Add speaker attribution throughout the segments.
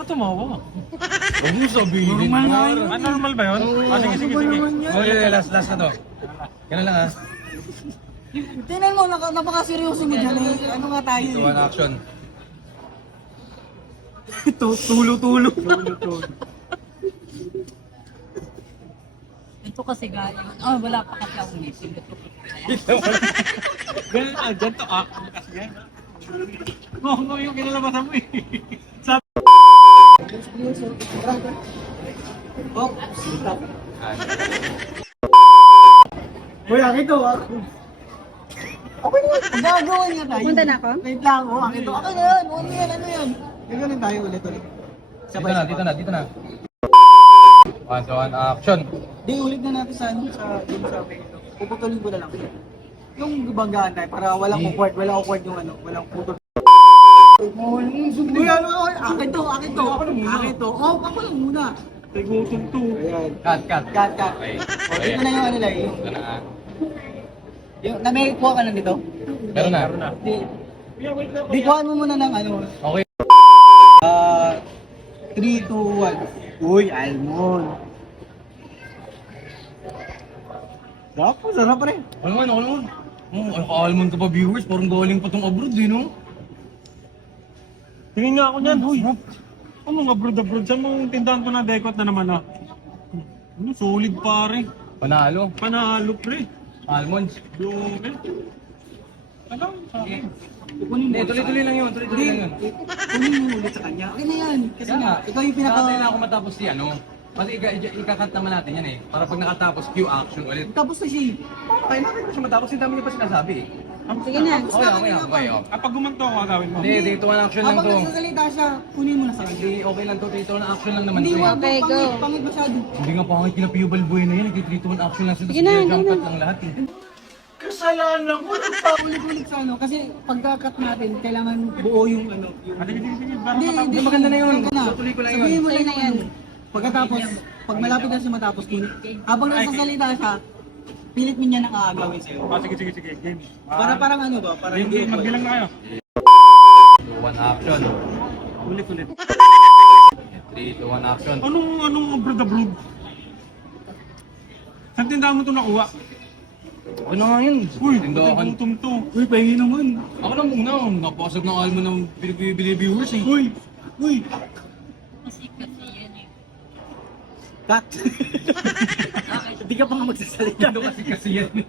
Speaker 1: ka tumawa?
Speaker 2: Huwag mo sabihin.
Speaker 3: Normal na yun.
Speaker 1: Normal ba yun? Sige, sige, sige.
Speaker 2: Okay, last na to. Ganun lang ha.
Speaker 3: Tingnan mo, napaka-seryoso mo dyan eh. Ano nga tayo
Speaker 2: Ito one action.
Speaker 3: Tulo-tulo.
Speaker 4: Ito kasi gaya. Oh, wala pa kasi akong isip. Ito kasi gaya.
Speaker 1: Ganito kasi yan. Oo, yung kinalabasan mo eh.
Speaker 3: Oh, sitap. Uy, akito ah. Okay naman, gagawin nga tayo.
Speaker 4: Punta na ako?
Speaker 3: Wait lang, oh, akito. Okay na yan, ano yan. Gagawin tayo ulit.
Speaker 2: Dito na. One action.
Speaker 3: Di, ulit na natin sa ano, sa may ito. Puputulin ko na lang. Yung banggaan tayo, para walang awkward yung ano, walang putol. Uy, ano, akin to. Oh, ako lang muna.
Speaker 1: Tigutom to.
Speaker 3: Ayan.
Speaker 2: Cut.
Speaker 3: Cut.
Speaker 2: Okay.
Speaker 3: Oh, ito na yung ano lang, yung...
Speaker 2: Ito na.
Speaker 3: Yung, may kuha ka na dito?
Speaker 2: Meron na.
Speaker 3: Di, kuhaan mo muna ng ano.
Speaker 2: Okay.
Speaker 3: 3, 2, 1. Uy, almond. Sarap rin.
Speaker 2: Ano naman? Almond ka pa viewers, parang galing pa tong abroad eh, no?
Speaker 1: Tingin nga ako niyan, huy. Anong abroad? Saan mong tindahan ko na dekot na naman ah? Ano, solid pare.
Speaker 2: Panalo.
Speaker 1: Panalo pre.
Speaker 2: Almonds.
Speaker 1: Yung ano? Sabi.
Speaker 3: Kukunin mo.
Speaker 2: Hindi, tuloy-tuloy lang yun.
Speaker 3: Kunin mo ulit sa kanya. Okay na yan. Kasi nga, ikaw yung pinaka...
Speaker 2: Nakatay na ako matapos si ano. Kasi ikakat naman natin yan eh. Para pag nakatapos, cue action ulit.
Speaker 3: Tapos na siya.
Speaker 2: Okay, nakita ko siya matapos. Yung dami niya pa sinasabi eh.
Speaker 4: Sige na.
Speaker 2: Okay.
Speaker 1: Kapag gumanto ako, gagawin mo.
Speaker 2: Hindi, dito one action lang
Speaker 3: Habang
Speaker 2: to.
Speaker 3: nagsasalita siya, kunin mo na sa kanya.
Speaker 2: Hindi, okay lang to. Dito one action lang naman
Speaker 3: Hindi,
Speaker 2: to.
Speaker 3: wag
Speaker 4: Okay,
Speaker 3: mo,
Speaker 4: go.
Speaker 3: pangit masyado.
Speaker 2: Hindi nga pa kila Pio Balbuena na yan. Nag-3 one action lang sila.
Speaker 4: Sige na,
Speaker 2: Jump
Speaker 4: go
Speaker 2: cut
Speaker 4: na.
Speaker 2: lang lahat eh.
Speaker 3: Kasalanan ko, nagpaulit-ulit sa ano. Kasi pagka-cut natin, kailangan buo yung ano. Yung...
Speaker 1: Sige.
Speaker 3: Hindi,
Speaker 2: maganda na yun.
Speaker 3: maganda na.
Speaker 2: Tutuloy ko lang yun.
Speaker 3: Sabihin mo
Speaker 4: Sa'yo
Speaker 3: lang
Speaker 4: na
Speaker 3: yung
Speaker 4: yan.
Speaker 3: ano. Pagkatapos, pag malapit na siya matapos, habang nagsasalita siya, pilit mo niya nang aagawin sa'yo.
Speaker 1: Sige. Game.
Speaker 3: Para parang ano ba? Para
Speaker 1: Game, magbilang na kayo.
Speaker 2: One action.
Speaker 1: Ulit.
Speaker 2: 3, 2, 1 action.
Speaker 1: Anong abroad? Saan tindahan mo ito nakuha?
Speaker 2: Ano nga yun?
Speaker 1: Uy,
Speaker 2: Tindahan.
Speaker 1: tigutom to.
Speaker 3: Uy, pahingi naman.
Speaker 2: Ako na muna. Napasag ng almond ng binibili viewers eh.
Speaker 3: Uy!
Speaker 4: Kasi yan eh.
Speaker 3: Cut! Hindi ka pa nga magsasalita.
Speaker 2: Ano kasi yan eh.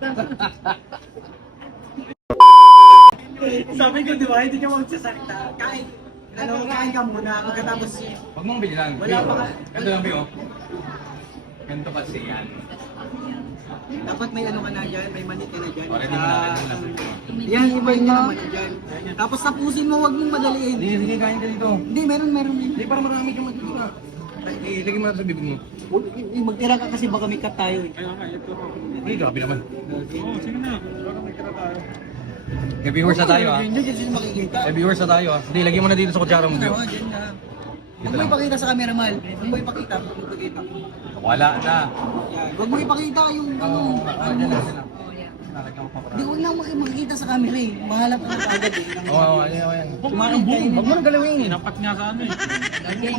Speaker 3: Sabi ko, di ba? Hindi ka magsasalita. Kain ka muna. Pagkatapos,
Speaker 2: Huwag mong bilisan.
Speaker 3: Wala pa ka.
Speaker 2: Ganito lang, Bio. Ganito kasi yan.
Speaker 3: dapat may ano ka na dyan, may manit ka na dyan.
Speaker 2: Already mo na rin lang.
Speaker 3: Yan, iba yung naman dyan. Tapos tapusin mo, huwag mong madaliin.
Speaker 2: Sige, kain ka dito.
Speaker 3: Hindi, meron.
Speaker 2: Hindi, para marami kang magdito ka. Ilagay mo na sa bibig mo.
Speaker 3: Magtira ka kasi baka may cut tayo eh.
Speaker 1: Kaya nga, ito.
Speaker 2: Hindi, grabe naman.
Speaker 1: Oo, sige na. Baka may kira tayo.
Speaker 2: May viewers na tayo ah.
Speaker 3: Hindi kasi makikita.
Speaker 2: May viewers na tayo ah. Hindi, lagay mo na dito sa kutsara mo, Bio.
Speaker 3: Oo, dyan na. Huwag mo ipakita sa camera, Mal. Huwag mo ipakita.
Speaker 2: Wala na.
Speaker 3: Yan. Huwag mo ipakita yung ano.
Speaker 2: Dyan lang.
Speaker 3: Hindi, huwag na makikita sa camera eh. Mahalap ka na agad eh.
Speaker 2: Oo, ayan.
Speaker 3: Kumain ka
Speaker 2: Huwag mo nang galawin.
Speaker 1: Dapat nga sa ano eh.
Speaker 4: Okay.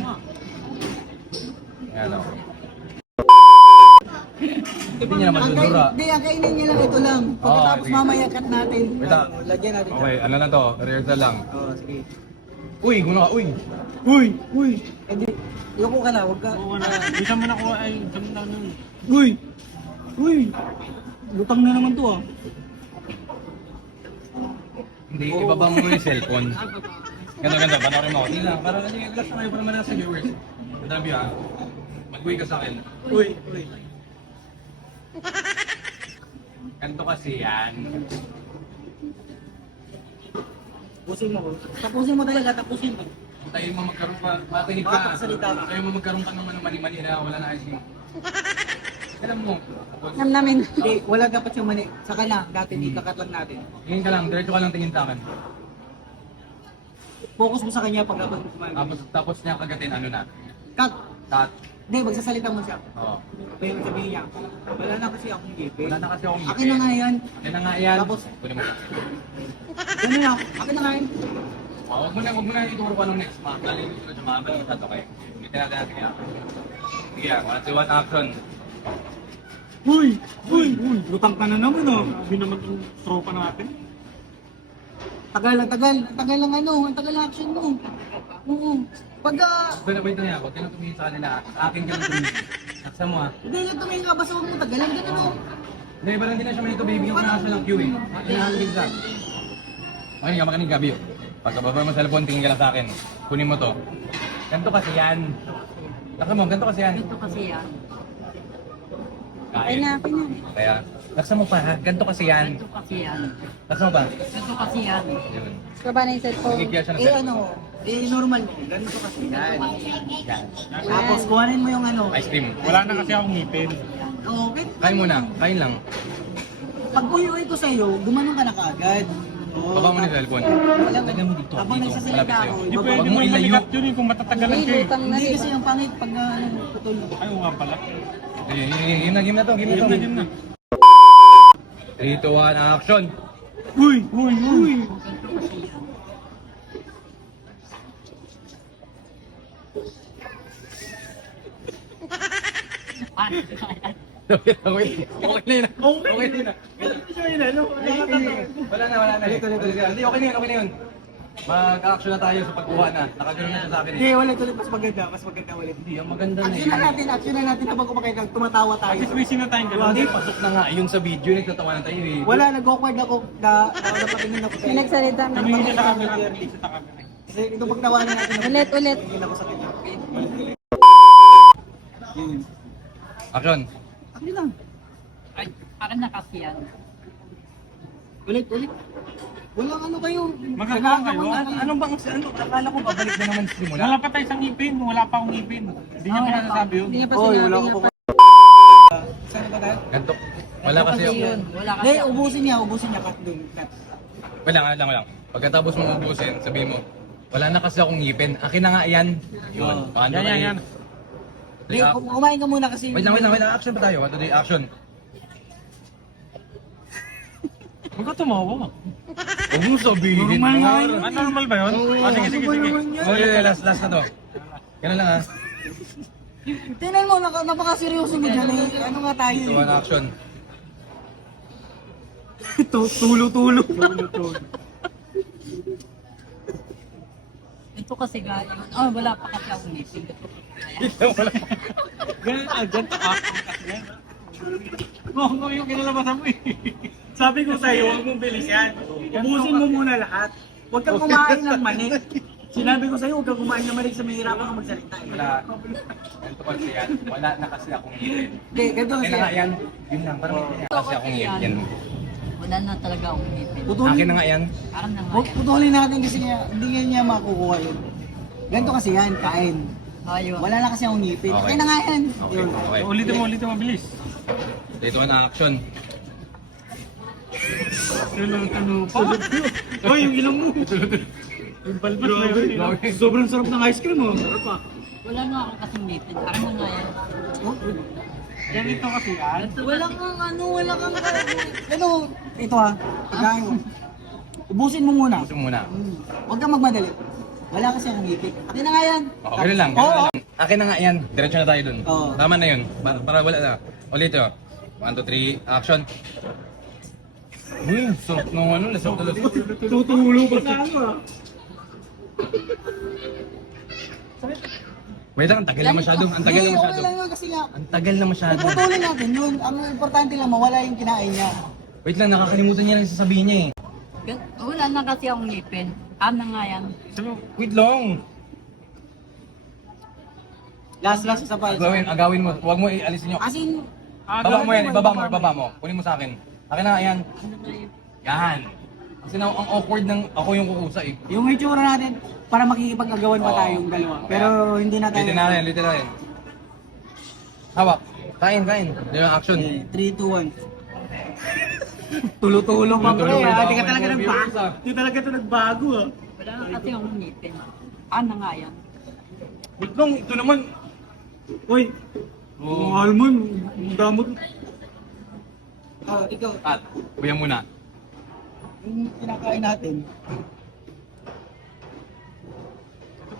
Speaker 2: Ayan o. Hindi niya naman dudura.
Speaker 3: Hindi, ang kainin niya lang ito lang. Pagkatapos
Speaker 2: sige.
Speaker 3: mamaya cut natin.
Speaker 2: Wait lang.
Speaker 3: Lagyan natin.
Speaker 2: Okay, ano na to? Rehearsal lang.
Speaker 3: Oo, sige.
Speaker 2: Uy, guna ka, uy.
Speaker 3: Uy! Hindi, loko ka na, huwag ka.
Speaker 1: Oo na. Bisa mo nakuha ay, saan mo na ano.
Speaker 3: Uy! Lutang na naman to ah.
Speaker 2: Hindi, ibaba mo yung cellphone. Ganda, panoorin mo ako. Hindi lang, para kasi relax na kayo para naman sa viewers. Ganda na biya. Mag-uwi ka sa akin.
Speaker 3: Uy!
Speaker 2: Ganito kasi yan.
Speaker 3: Tapusin mo talaga, tapusin mo.
Speaker 2: Tayo mo magkaroon pa, makinig
Speaker 3: Baka
Speaker 2: ka.
Speaker 3: magsalita ka.
Speaker 2: Tayo mo magkaroon ka ng mani-mani na wala na icing. Alam mo.
Speaker 4: Nam namin.
Speaker 3: Hindi, wala dapat yung mani. Saka na, dati ikakat lang natin.
Speaker 2: Tingin ka lang, diretso ka lang tingin sa akin.
Speaker 3: Focus mo sa kanya pag kumain.
Speaker 2: Tapos niya kagatin, ano na.
Speaker 3: Cut!
Speaker 2: Cut.
Speaker 3: Hindi, magsasalita mo siya.
Speaker 2: Oo.
Speaker 3: Pero sabihin niya, wala na kasi akong gipin.
Speaker 2: Wala na kasi akong
Speaker 3: Akin na nga yan.
Speaker 2: Akin na nga yan.
Speaker 3: Tapos?
Speaker 2: Kunin mo.
Speaker 3: Ano na, akin na nga yan.
Speaker 2: Huwag mo na ituro pa nung next month. Dali ko na siya mabalik sa kayo. Hindi natin kaya. Sige, 1 to 1 action.
Speaker 1: Uy! Lutang ka na naman oh. Sabi naman yung tropa natin.
Speaker 3: Tagal lang ano, ang tagal ng action mo. Oo. Pagka,
Speaker 2: Wait na ako. Tinutumingin sa kanila. Sa akin ka lang tumingin. Naksa mo
Speaker 3: hindi lang tumingin ka, basta huwag mo tagalan, ganun o.
Speaker 2: Hindi, parang hindi na siya manito baby. Yung na siya ng queue eh. Hinahalig ka. Makinig ka, Bio. Pagkababa mo sa cellphone, tingin ka lang sa akin. Kunin mo to. Ganito kasi yan. Naksa mo, ganito kasi yan.
Speaker 4: Ito kasi yan.
Speaker 2: Kain. Kaya, naksa mo pa ha. Ganito kasi yan.
Speaker 4: Ito kasi yan.
Speaker 2: Naksa mo ba?
Speaker 4: Ito kasi yan.
Speaker 2: Yun.
Speaker 5: Baba na yung cellphone.
Speaker 2: Nagigyan siya ng
Speaker 3: Eh
Speaker 2: cellphone.
Speaker 3: ano, normal mo, ganito kasi yan.
Speaker 2: Yan.
Speaker 3: Tapos kuhanin mo yung ano.
Speaker 2: Ice cream.
Speaker 1: Wala na kasi akong ngipin.
Speaker 3: Okay.
Speaker 2: Kain muna. Kain lang.
Speaker 3: Pag uwi ko sa'yo, gumanong ka na kaagad. Oo.
Speaker 2: Baba mo na yung cellphone. Lagyan mo dito.
Speaker 3: Habang
Speaker 2: Dito.
Speaker 3: nagsasalita
Speaker 2: Malapit sa'yo.
Speaker 3: ako,
Speaker 1: Hindi
Speaker 3: ibaba
Speaker 1: pwede
Speaker 2: Huwag
Speaker 1: mo
Speaker 2: mo ilayo.
Speaker 1: malikat yun eh kung matatagalan
Speaker 5: Hindi,
Speaker 1: ka eh.
Speaker 5: lutang na
Speaker 3: Hindi
Speaker 5: rin.
Speaker 3: kasi yung pangit pag putol.
Speaker 1: Ay, oo nga pala.
Speaker 2: Game na to. Game na to.
Speaker 1: Game na.
Speaker 2: 3, 2, 1, action!
Speaker 1: Uy!
Speaker 4: Ito kasi yan.
Speaker 2: Wait. Okay na yun. Okay na yun. Wala na. Hindi, okay na yun. Mag-action na tayo sa pagkuha na. Nakagano na siya sa akin
Speaker 3: Hindi,
Speaker 2: eh.
Speaker 3: ulit, mas maganda ulit.
Speaker 2: Hindi, ang maganda na
Speaker 3: Action na
Speaker 2: yun.
Speaker 3: natin habang kumakain ka, tumatawa
Speaker 1: At
Speaker 3: tayo.
Speaker 1: least may sino tayong gano'n.
Speaker 2: Hindi, pasok na nga. Yun sa video, nagtatawanan tayo eh.
Speaker 3: Wala, nag-awkward ako na napatingin ako
Speaker 5: May nagsalita na.
Speaker 1: Tumingin siya sa camera. Tumingin siya sa camera.
Speaker 3: Kasi itong pagtawanan natin.
Speaker 5: Ulit.
Speaker 3: Tingin ako sa kanya. Yun.
Speaker 2: Action!
Speaker 3: Ano lang?
Speaker 4: Ay, akin na kasi yan.
Speaker 3: Ulit. Walang ano kayo.
Speaker 1: Magkakaroon kayo?
Speaker 2: Anong bang, akala ko babalik na naman simula?
Speaker 1: Wala pa tayo sa ngipin. Wala pa akong ngipin. Hindi niya pa nasasabi yun.
Speaker 5: Hindi niya pa
Speaker 3: Oy,
Speaker 5: sinabi.
Speaker 3: wala
Speaker 5: nga
Speaker 3: ko
Speaker 5: pa.
Speaker 3: Saan ba tayo?
Speaker 2: Ganto. Wala kasi
Speaker 4: Ito
Speaker 2: ako.
Speaker 4: yun. Wala kasi
Speaker 3: Hindi,
Speaker 4: ako.
Speaker 3: ubusin niya. Cut doon. Cut.
Speaker 2: Wala lang. Pagkatapos mo ubusin, sabihin mo, wala na kasi akong ngipin. Akin na nga yan. Yun. Ano
Speaker 1: Yan.
Speaker 2: kayo?
Speaker 3: Hindi, kumain ka muna kasi.
Speaker 2: Wait lang. Action pa tayo. 1, 2, 3, action.
Speaker 1: Huwag ka tumawa.
Speaker 2: Huwag mo sabihin.
Speaker 3: Normal nga yun.
Speaker 1: Normal ba yun? Sige.
Speaker 2: Okay, last na to. Ganun lang ha.
Speaker 3: Tingnan mo, napaka-seryoso mo dyan eh. Ano nga tayo
Speaker 2: 2, 1, action.
Speaker 3: Tulo-tulo.
Speaker 4: Ito kasi nga yun. Oh, wala pa kasi ako ngipin. Ito
Speaker 1: Ganun agad. Acting kasi yan. Mo yung kinalabasan mo eh. Sabi ko sa'yo, huwag mong bilisan.
Speaker 3: Ubusin mo muna lahat. Huwag kang kumain ng mani. Sinabi ko sa'yo, huwag kang kumain ng mani sa mahirapan ka magsalita.
Speaker 2: Wala. Ganito kasi yan. Wala na kasi akong ngipin.
Speaker 3: Hindi, ganito kasi.
Speaker 2: Kaya nga yan. Yun lang. Parang may kasi akong ngipin.
Speaker 4: Wala na talaga akong ngipin.
Speaker 2: Akin na nga yan.
Speaker 4: Akin na nga
Speaker 3: Huwag
Speaker 4: yan.
Speaker 3: putulin natin kasi hindi niya makukuha yun. Ganito kasi yan, kain.
Speaker 4: Ayun.
Speaker 3: Wala na kasi akong ngipin.
Speaker 2: Okay.
Speaker 3: Okay na nga yan.
Speaker 2: Okay.
Speaker 3: Yun.
Speaker 2: Okay.
Speaker 1: Ulitin mo, bilis.
Speaker 2: Dito na action.
Speaker 1: Tulo pa. Hoy, yung ilong mo. Yung balbas na yun.
Speaker 3: Sobrang sarap ng ice cream oh. Sarap pa.
Speaker 4: Wala na ako kasi ngipin. Akin na nga yan.
Speaker 1: Ganito kasi yan.
Speaker 3: Wala kang ano, ito ha. Pagkain mo. Ubusin mo muna.
Speaker 2: Gusto mo muna.
Speaker 3: Huwag kang magmadali. Wala kasi akong ngipin. Akin na nga yan.
Speaker 2: Okay, ganun lang.
Speaker 3: Oo.
Speaker 2: Akin na nga yan. Diretso na tayo dun.
Speaker 3: Oo.
Speaker 2: Tama na yun. Para wala na. Ulit yun. 1, 2, 3, action. Sarap nung ano. Lasap na lasap.
Speaker 3: Tutulo pa sa ano ah.
Speaker 2: Wait lang, ang tagal na masyado. Ang tagal na
Speaker 3: Hindi,
Speaker 2: masyado.
Speaker 3: okay lang yun kasi nga.
Speaker 2: Ang tagal na masyado.
Speaker 3: Puputulin natin yun. Ang importante lang mawala yung kinain niya.
Speaker 2: Wait lang, nakakalimutan niya lang yung sasabihin niya eh.
Speaker 4: Wala na kasi akong ngipin. Akin na nga yan.
Speaker 2: Wait long.
Speaker 3: Last isa pa.
Speaker 2: Agawin mo. Huwag mo ialisin nyo.
Speaker 3: As in,
Speaker 2: Baba mo yan, ibaba mo. Kunin mo sa akin. Akin na nga yan. Yan. Kasi na, ang awkward ng ako yung kukusa eh.
Speaker 3: yung itsura natin, para makikipag-agawan pa
Speaker 2: Oo.
Speaker 3: tayong dalawa. Pero hindi na tayo.
Speaker 2: Ulitin natin. Hawak. Kain. Di ba, action.
Speaker 3: 3, 2, 1. Tulo-tulo pa pre.
Speaker 2: Tulo-tulo pa
Speaker 3: Hindi ka
Speaker 2: ako,
Speaker 3: talaga
Speaker 2: mga
Speaker 3: nagbago.
Speaker 2: viewers, ah.
Speaker 3: Hindi talaga ito nagbago ah.
Speaker 4: Wala na kasi akong ngipin. Akin na nga yan.
Speaker 2: Wait long, ito naman.
Speaker 3: Uy,
Speaker 2: Oh.
Speaker 3: Alman, ang damot. Ikaw,
Speaker 2: At, kuya muna.
Speaker 3: yung kinakain natin.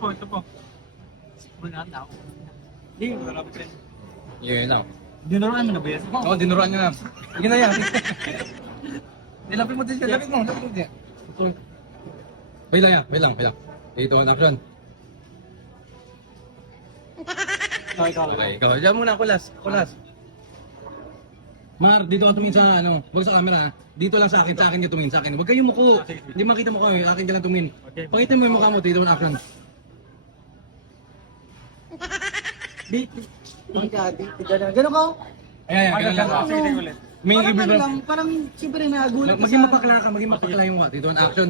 Speaker 1: ito po.
Speaker 3: Wala na ako.
Speaker 1: Hindi, marami pa.
Speaker 2: Yun na.
Speaker 1: Dinuruan mo na ba yan?
Speaker 2: Oo, dinuruan niya na. Sige na yan. Nilapit mo din siya. Lapit mo din. Wait lang yan. Wait lang. Ito ang action. Okay, ikaw. Diyan muna, kulas. Mar, dito ka tumingin sa ano, wag sa camera ha. Dito lang sa akin ka tumingin sa akin. Huwag kayong muko. Hindi makita mo ko, akin ka lang tumingin.
Speaker 1: Okay.
Speaker 2: Pakita mo yung mukha mo, dito ang action.
Speaker 3: Ganun ka?
Speaker 2: Ayan, ganun lang.
Speaker 1: Sige, sige ulit.
Speaker 2: May
Speaker 3: Parang
Speaker 2: libre
Speaker 3: ano
Speaker 2: ba?
Speaker 3: lang, parang siyempre nagulat ka
Speaker 2: Maging
Speaker 3: sa-
Speaker 2: mapakla ka, maging mapakla yung mukha. Dito ang action.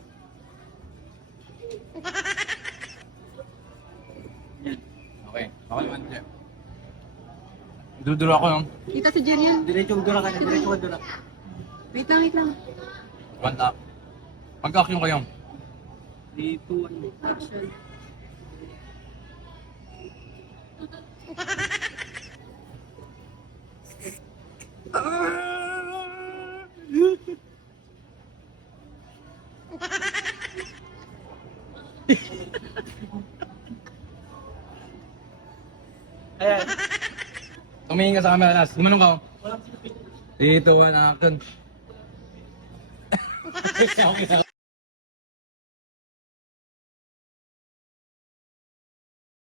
Speaker 2: Okay, ako naman siya. Duduro ako, no?
Speaker 4: Kita si Jen yan.
Speaker 3: Diretso dura ka na, diretso dura.
Speaker 4: Wait lang.
Speaker 2: One tap. Mag-action kayo.
Speaker 3: Dito, ano.
Speaker 4: Action.
Speaker 3: Ayan.
Speaker 2: Tumingin ka sa camera, Nas. Gumanong ka, oh. Dito, one action. Okay.